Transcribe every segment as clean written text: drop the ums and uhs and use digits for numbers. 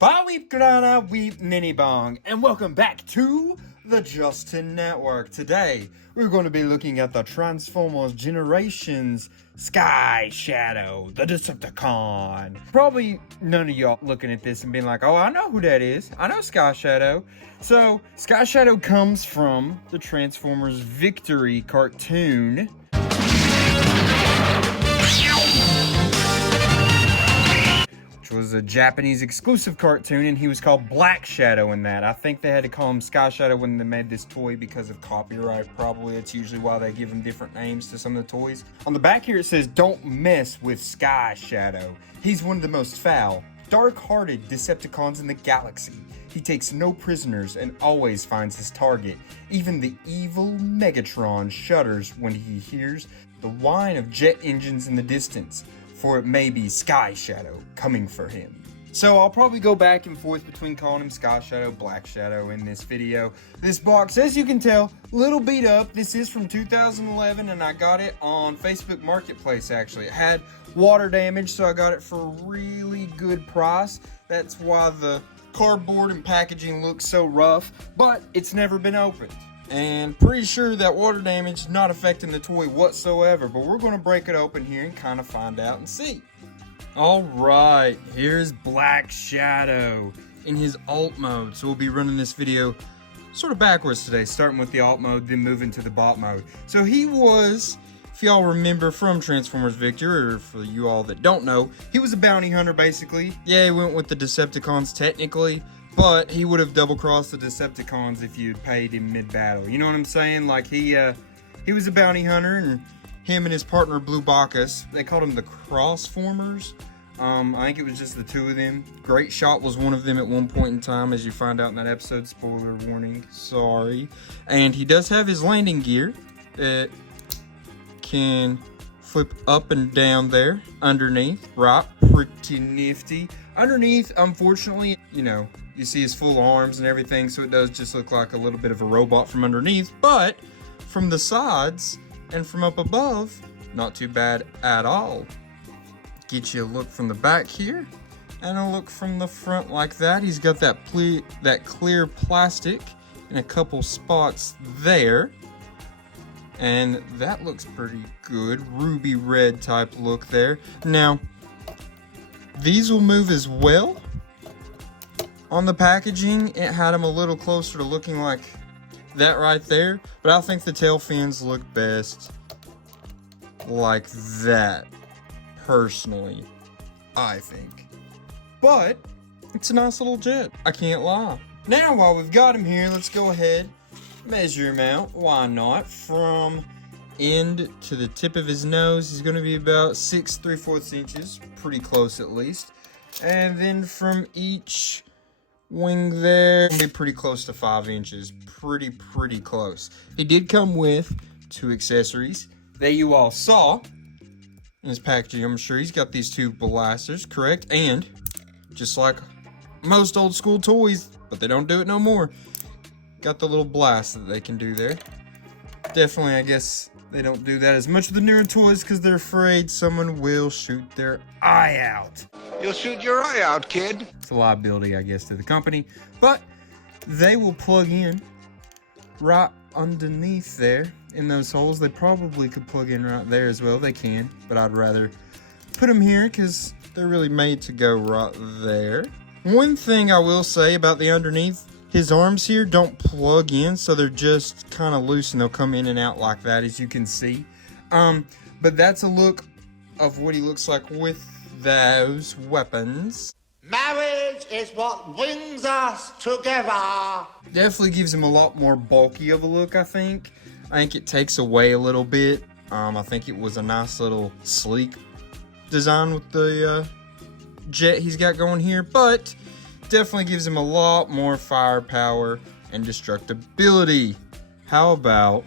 Baweep Grana Weep Mini Bong, and welcome back to the Justin Network. Today, we're going to be looking at the Transformers Generations Sky Shadow, the Decepticon. Probably none of y'all looking at this and being like, oh, I know who that is. I know Sky Shadow. So, Sky Shadow comes from the Transformers Victory cartoon. Was a Japanese exclusive cartoon, and he was called Black Shadow in that. I think they had to call him Sky Shadow when they made this toy because of copyright, probably. It's usually why they give him different names to some of the toys. On the back here it says, don't mess with Sky Shadow. He's one of the most foul, dark-hearted Decepticons in the galaxy. He takes no prisoners and always finds his target. Even the evil Megatron shudders when he hears the whine of jet engines in the distance, for it may be Sky Shadow coming for him. So I'll probably go back and forth between calling him Sky Shadow, Black Shadow in this video. This box, as you can tell, little beat up. This is from 2011 and I got it on Facebook Marketplace actually. It had water damage, so I got it for a really good price. That's why the cardboard and packaging looks so rough, but it's never been opened. And pretty sure that water damage is not affecting the toy whatsoever, but we're going to break it open here and kind of find out and see. Alright, here's Black Shadow in his alt mode. So we'll be running this video sort of backwards today, starting with the alt mode, then moving to the bot mode. So he was, if y'all remember from Transformers Victory, or for you all that don't know, he was a bounty hunter basically. Yeah, he went with the Decepticons technically, but he would have double-crossed the Decepticons if you'd paid him mid-battle. You know what I'm saying? Like, he was a bounty hunter, and him and his partner, Blue Bacchus, they called him the Crossformers. I think it was just the two of them. Great Shot was one of them at one point in time, as you find out in that episode. Spoiler warning, sorry. And he does have his landing gear that can flip up and down there underneath. Right, pretty nifty. Underneath, unfortunately, you know, you see his full arms and everything, so it does just look like a little bit of a robot from underneath, but from the sides and from up above, not too bad at all. Get you a look from the back here and a look from the front like that. He's got that clear plastic in a couple spots there, and that looks pretty good. Ruby red type look there. Now, these will move as well. On the packaging, it had them a little closer to looking like that right there, but I think the tail fins look best like that, personally, I think. But it's a nice little jet, I can't lie. Now, while we've got him here, let's go ahead, measure him out, why not? From end to the tip of his nose, he's going to be about 6 3/4 inches, pretty close at least. And then from each wing there, be pretty close to 5 inches. Pretty close. He did come with 2 accessories that you all saw in his packaging. I'm sure he's got these 2 blasters, correct? And just like most old school toys, but they don't do it no more, got the little blast that they can do there. Definitely, I guess they don't do that as much with the newer toys because they're afraid someone will shoot their eye out. You'll shoot your eye out, kid. It's a liability, I guess, to the company. But they will plug in right underneath there in those holes. They probably could plug in right there as well. They can, but I'd rather put them here because they're really made to go right there. One thing I will say about the underneath, his arms here don't plug in, so they're just kind of loose and they'll come in and out like that, as you can see. But that's a look of what he looks like with those weapons. Marriage is what brings us together. Definitely gives him a lot more bulky of a look, I think. I think it takes away a little bit. I think it was a nice little sleek design with the jet he's got going here, but definitely gives him a lot more firepower and destructibility. How about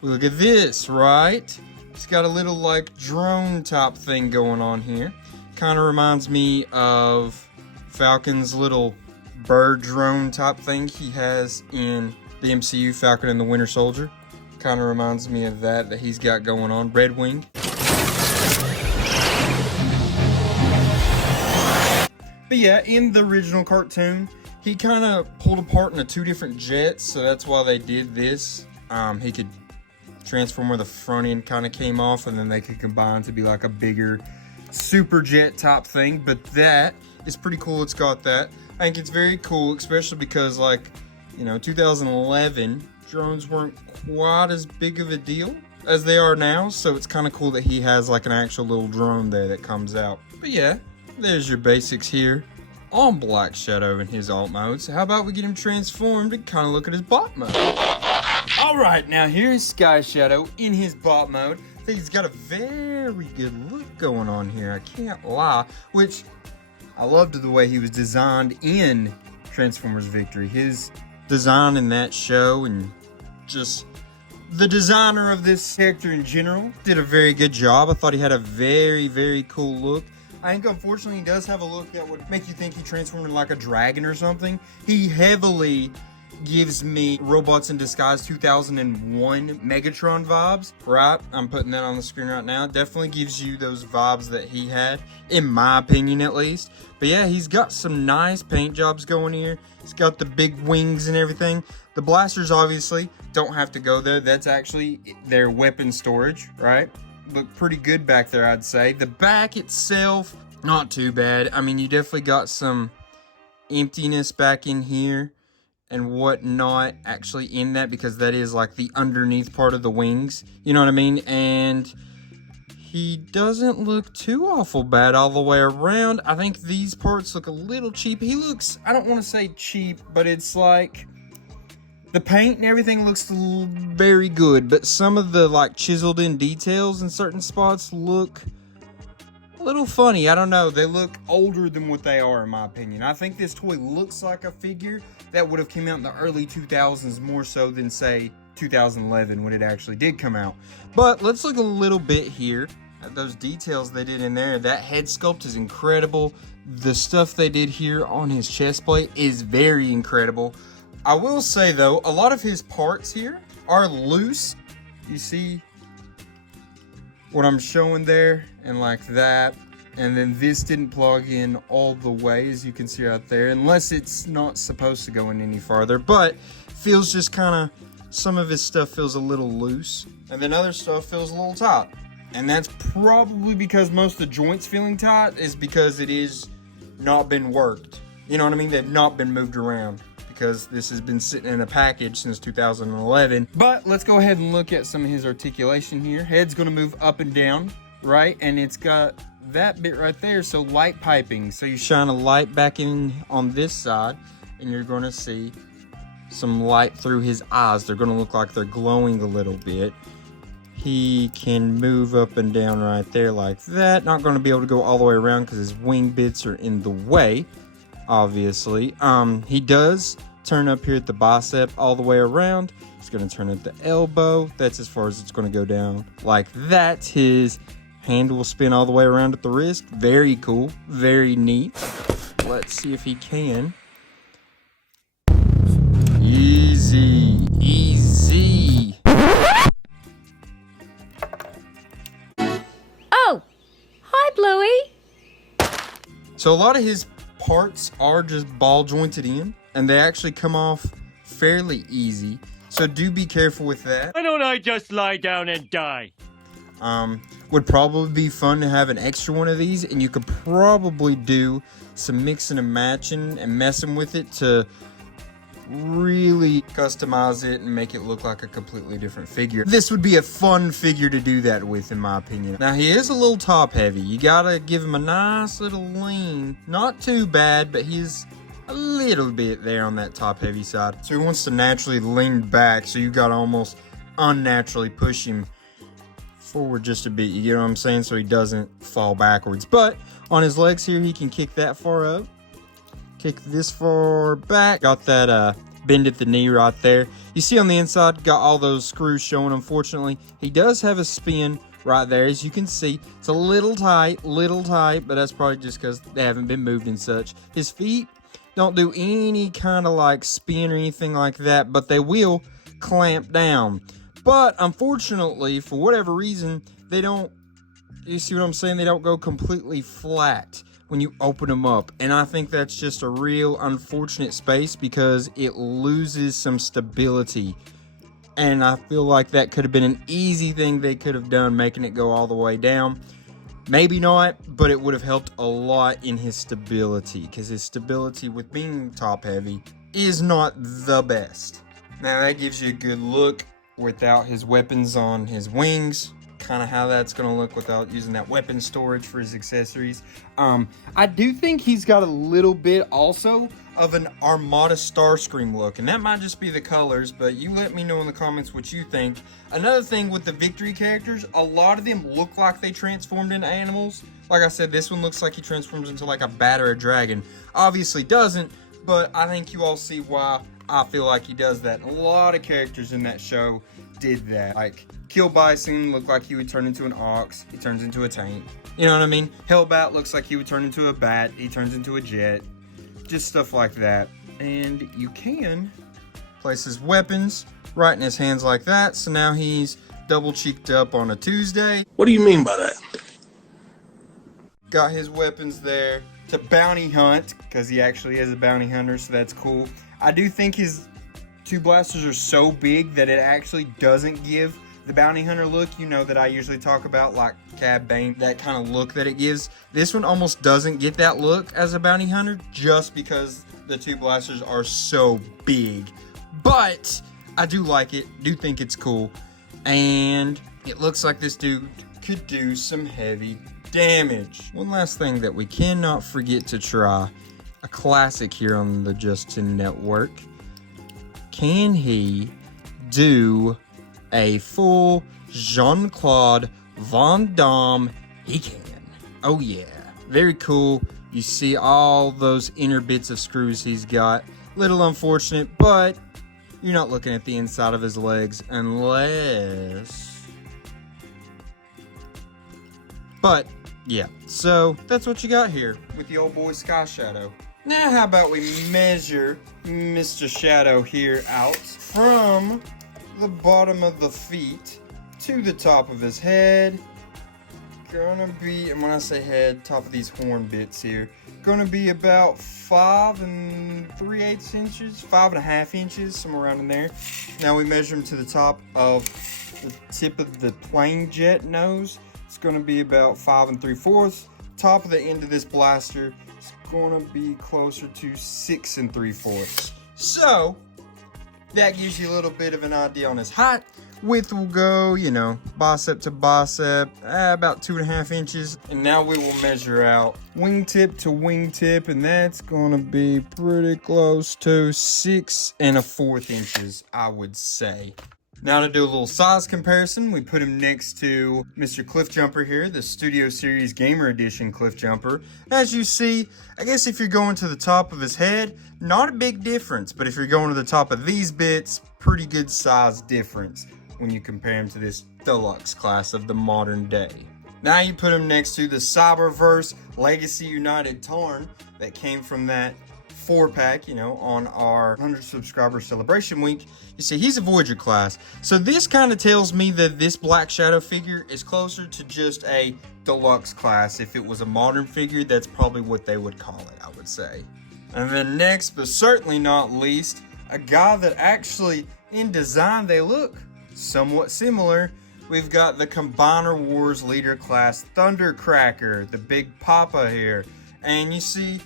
we look at this, right? It's got a little like drone type thing going on here. Kind of reminds me of Falcon's little bird drone type thing he has in the MCU, Falcon and the Winter Soldier. Kind of reminds me of that he's got going on. Red Wing. But yeah, in the original cartoon, he kind of pulled apart into two different jets, so that's why they did this. He could transform where the front end kind of came off, and then they could combine to be like a bigger super jet type thing. But that is pretty cool. It's got that. I think it's very cool, especially because, like, you know, 2011 drones weren't quite as big of a deal as they are now, so it's kind of cool that he has like an actual little drone there that comes out. But yeah, there's your basics here on Black Shadow in his alt mode. So how about we get him transformed and kind of look at his bot mode. Alright, now here's Sky Shadow in his bot mode. I think he's got a very good look going on here, I can't lie, which I loved the way he was designed in Transformers Victory. His design in that show and just the designer of this character in general did a very good job. I thought he had a very, very cool look. I think unfortunately he does have a look that would make you think he transformed into like a dragon or something. He heavily gives me Robots in Disguise 2001 Megatron vibes, right? I'm putting that on the screen right now. Definitely gives you those vibes that he had, in my opinion at least. But yeah, he's got some nice paint jobs going here. He's got the big wings and everything. The blasters obviously don't have to go there. That's actually their weapon storage, right? Look pretty good back there, I'd say. The back itself, not too bad. I mean, you definitely got some emptiness back in here and whatnot actually in that, because that is like the underneath part of the wings, you know what I mean? And he doesn't look too awful bad all the way around. I think these parts look a little cheap. He looks, I don't want to say cheap, but it's like the paint and everything looks very good, but some of the like chiseled in details in certain spots look a little funny. I don't know, they look older than what they are in my opinion. I think this toy looks like a figure that would have come out in the early 2000s more so than say 2011 when it actually did come out. But let's look a little bit here at those details they did in there. That head sculpt is incredible. The stuff they did here on his chest plate is very incredible. I will say though, a lot of his parts here are loose. You see what I'm showing there, and like that, and then this didn't plug in all the way, as you can see right there, unless it's not supposed to go in any farther. But feels just kind of, some of his stuff feels a little loose, and then other stuff feels a little tight, and that's probably because most of the joints feeling tight is because it is not been worked, you know what I mean? They've not been moved around, because this has been sitting in a package since 2011. But let's go ahead and look at some of his articulation here. Head's going to move up and down, right? And it's got that bit right there, so light piping. So you shine a light back in on this side, and you're going to see some light through his eyes. They're going to look like they're glowing a little bit. He can move up and down right there like that. Not going to be able to go all the way around because his wing bits are in the way, obviously. He does turn up here at the bicep all the way around. He's going to turn at the elbow. That's as far as it's going to go down like that. His hand will spin all the way around at the wrist. Very cool, very neat. Let's see if he can. Easy, easy. Oh, hi Bluey. So a lot of his parts are just ball jointed in, and they actually come off fairly easy, so do be careful with that. Why don't I just lie down and die? Would probably be fun to have an extra one of these, and you could probably do some mixing and matching and messing with it to really customize it and make it look like a completely different figure. This would be a fun figure to do that with, in my opinion. Now, he is a little top heavy. You gotta give him a nice little lean. Not too bad, but he's a little bit there on that top heavy side. So he wants to naturally lean back, so you gotta almost unnaturally push him forward just a bit, you get what I'm saying, so he doesn't fall backwards. But on his legs here, he can kick that far up, kick this far back. Got that bend at the knee right there. You see on the inside, got all those screws showing. Unfortunately, he does have a spin right there, as you can see. It's a little tight, but that's probably just because they haven't been moved and such. His feet don't do any kind of like spin or anything like that, but they will clamp down. But unfortunately, for whatever reason, they don't, you see what I'm saying? They don't go completely flat when you open them up. And I think that's just a real unfortunate space because it loses some stability. And I feel like that could have been an easy thing they could have done, making it go all the way down. Maybe not, but it would have helped a lot in his stability, because his stability with being top heavy is not the best. Now that gives you a good look without his weapons on his wings, kind of how that's going to look without using that weapon storage for his accessories. I do think he's got a little bit also of an Armada Starscream look, and that might just be the colors, but you let me know in the comments what you think. Another thing with the Victory characters, a lot of them look like they transformed into animals. Like I said, this one looks like he transforms into like a bat or a dragon. Obviously doesn't, but I think you all see why I feel like he does that. A lot of characters in that show did that. Like Kill Bison looked like he would turn into an ox, he turns into a tank. You know what I mean? Hellbat looks like he would turn into a bat, he turns into a jet. Just stuff like that. And you can place his weapons right in his hands like that. So now he's double cheeked up on a Tuesday. What do you mean by that? Got his weapons there to bounty hunt, because he actually is a bounty hunter, so that's cool. I do think his two blasters are so big that it actually doesn't give the bounty hunter look, you know, that I usually talk about, like Cad Bane, that kind of look that it gives. This one almost doesn't get that look as a bounty hunter just because the two blasters are so big. But I do like it, do think it's cool, and it looks like this dude could do some heavy damage. One last thing that we cannot forget to try, a classic here on the Justin Network. Can he do a full Jean-Claude Van Damme? He can. Oh yeah, very cool. You see all those inner bits of screws he's got. Little unfortunate, but you're not looking at the inside of his legs unless... But yeah, so that's what you got here with the old boy Sky Shadow. Now how about we measure Mr. Shadow here out from the bottom of the feet to the top of his head. Gonna be, and when I say head, top of these horn bits here, gonna be about 5 3/8 inches, 5.5 inches, somewhere around in there. Now we measure him to the top of the tip of the plane jet nose. It's gonna be about 5 3/4. Top of the end of this blaster is gonna be closer to 6 3/4. So that gives you a little bit of an idea on his height. Width will go, you know, bicep to bicep, about 2.5 inches. And now we will measure out wingtip to wingtip, and that's gonna be pretty close to 6 1/4 inches, I would say. Now to do a little size comparison, we put him next to Mr. Cliff Jumper here, the Studio Series Gamer Edition Cliff Jumper. As you see, I guess if you're going to the top of his head, not a big difference, but if you're going to the top of these bits, pretty good size difference when you compare him to this Deluxe class of the modern day. Now you put him next to the Cyberverse Legacy United Tarn that came from that 4-pack, you know, on our 100 subscriber celebration week. You see, he's a Voyager class. So this kind of tells me that this Black Shadow figure is closer to just a Deluxe class. If it was a modern figure, that's probably what they would call it, I would say. And then next, but certainly not least, a guy that actually, in design, they look somewhat similar. We've got the Combiner Wars Leader class Thundercracker, the Big Papa here. And you see,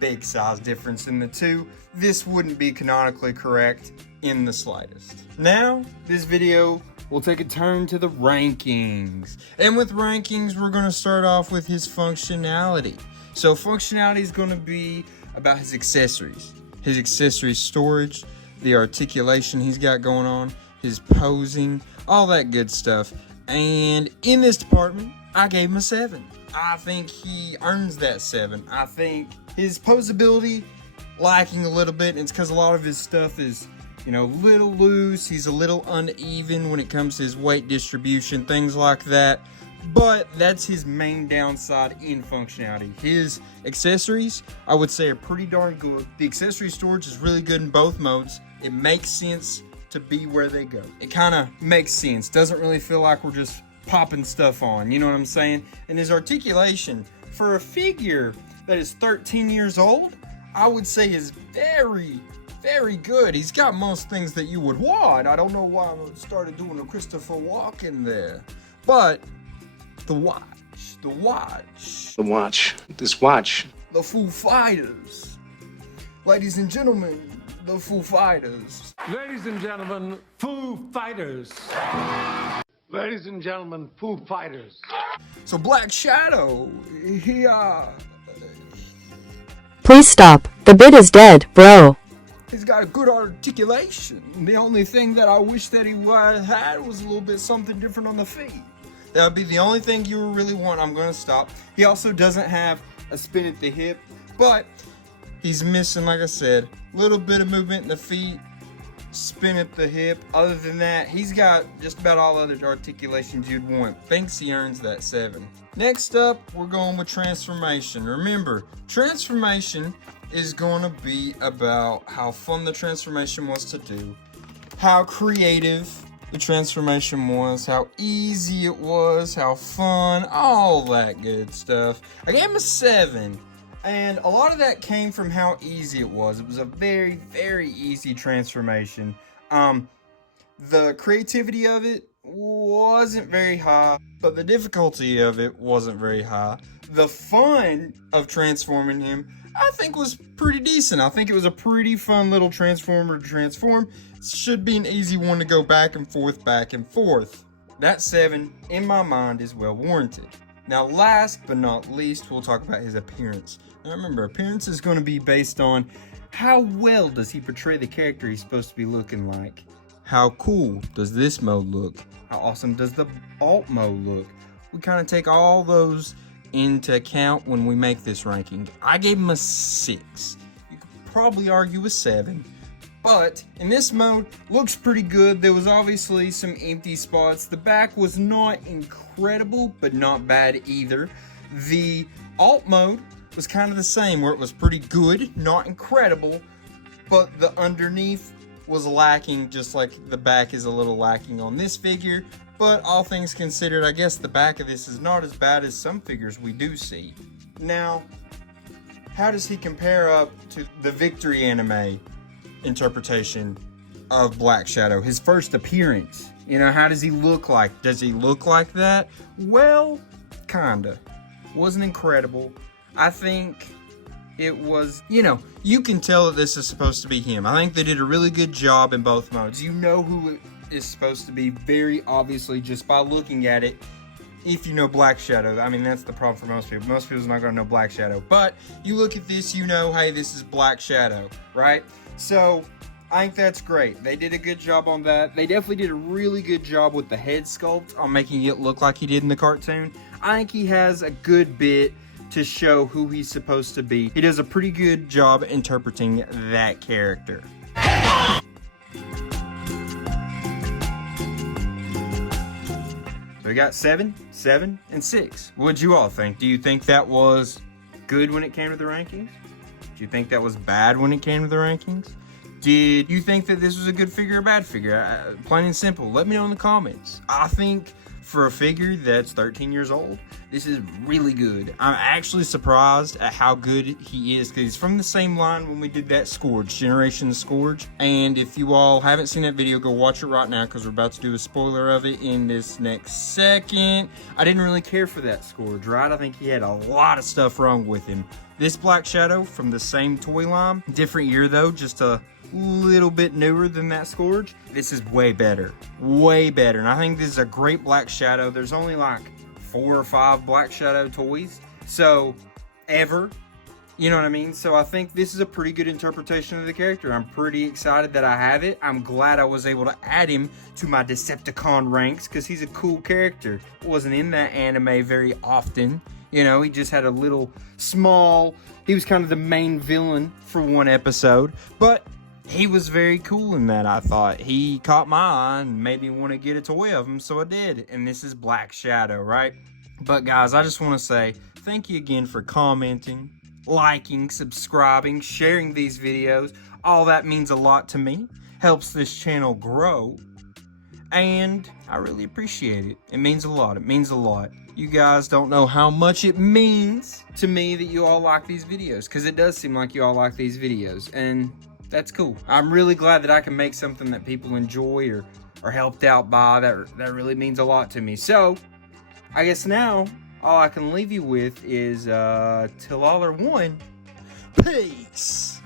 big size difference in the two. This wouldn't be canonically correct in the slightest. Now, this video will take a turn to the rankings. And with rankings, we're going to start off with his functionality. So functionality is going to be about his accessories storage, the articulation he's got going on, his posing, all that good stuff. And in this department, I gave him a 7. I think he earns that 7. I think his posability lacking a little bit, and it's because a lot of his stuff is, you know, little loose. He's a little uneven when it comes to his weight distribution, things like that. But that's his main downside in functionality. His accessories, I would say, are pretty darn good. The accessory storage is really good in both modes. It makes sense to be where they go. It kind of makes sense. Doesn't really feel like we're just popping stuff on, you know what I'm saying? And his articulation, for a figure that is 13 years old, I would say is very, very good. He's got most things that you would want. I don't know why I started doing a Christopher Walken there. But the watch. The watch. This watch. The Foo Fighters. Ladies and gentlemen, the Foo Fighters. Ladies and gentlemen, Foo Fighters. Ladies and gentlemen, Foo Fighters. So Black Shadow, Please stop. The bit is dead, bro. he's got a good articulation. The only thing that I wish that he had was a little bit something different on the feet. That would be the only thing you really want. I'm going to stop. He also doesn't have a spin at the hip, but he's missing, like I said, a little bit of movement in the feet, spin at the hip. Other than that, he's got just about all other articulations you'd want. Thinks he earns that 7. Next up, we're going with transformation. Remember, transformation is going to be about how fun the transformation was to do, how creative the transformation was, how easy it was, how fun, all that good stuff. I gave him a 7. And a lot of that came from how easy it was. It was a very, very easy transformation. The creativity of it wasn't very high, but the difficulty of it wasn't very high. The fun of transforming him, I think, was pretty decent. I think it was a pretty fun little transformer to transform. It should be an easy one to go back and forth, back and forth. That 7, in my mind, is well warranted. Now, last but not least, we'll talk about his appearance. Now, remember, appearance is going to be based on how well does he portray the character he's supposed to be looking like. How cool does this mode look? How awesome does the alt mode look? We kind of take all those into account when we make this ranking. I gave him a 6. You could probably argue a 7. But in this mode, looks pretty good. There was obviously some empty spots. The back was not incredible, but not bad either. The alt mode was kind of the same, where it was pretty good, not incredible, but the underneath was lacking, just like the back is a little lacking on this figure. But all things considered, I guess the back of this is not as bad as some figures we do see. Now, how does he compare up to the Victory anime interpretation of Black Shadow? His first appearance, how does he look like? Does he look like that? Well, kinda. Wasn't incredible. I think it was, you can tell that this is supposed to be him. I think they did a really good job in both modes. You know who it is supposed to be very obviously just by looking at it. If you know Black Shadow, I mean, that's the problem for most people. Most people's not going to know Black Shadow. But you look at this, hey, this is Black Shadow, right? So I think that's great. They did a good job on that. They definitely did a really good job with the head sculpt on making it look like he did in the cartoon. I think he has a good bit to show who he's supposed to be. He does a pretty good job interpreting that character. So we got 7, 7, and 6. What'd you all think? Do you think that was good when it came to the rankings? Do you think that was bad when it came to the rankings? Did you think that this was a good figure or a bad figure? Plain and simple, let me know in the comments. I think for a figure that's 13 years old, this is really good. I'm actually surprised at how good he is, because he's from the same line when we did that Scourge, Generation Scourge. And if you all haven't seen that video, go watch it right now, because we're about to do a spoiler of it in this next second. I didn't really care for that Scourge, right? I think he had a lot of stuff wrong with him. This Black Shadow from the same toy line, different year though, just a little bit newer than that Scourge. This is way better, and I think this is a great Black Shadow. There's only like 4 or 5 Black Shadow toys, so ever, you know what I mean? So I think this is a pretty good interpretation of the character. I'm pretty excited that I have it. I'm glad I was able to add him to my Decepticon ranks, because he's a cool character. Wasn't in that anime very often. He just had a little small, he was kind of the main villain for one episode, but he was very cool in that, I thought. He caught my eye and made me want to get a toy of him, so I did. And this is Black Shadow, right? But guys, I just want to say thank you again for commenting, liking, subscribing, sharing these videos. All that means a lot to me. Helps this channel grow. and I really appreciate it. It means a lot. It means a lot. You guys don't know how much it means to me that you all like these videos, because it does seem like you all like these videos, and that's cool. I'm really glad that I can make something that people enjoy or are helped out by. That really means a lot to me. So, I guess now, all I can leave you with is, till all are one, peace!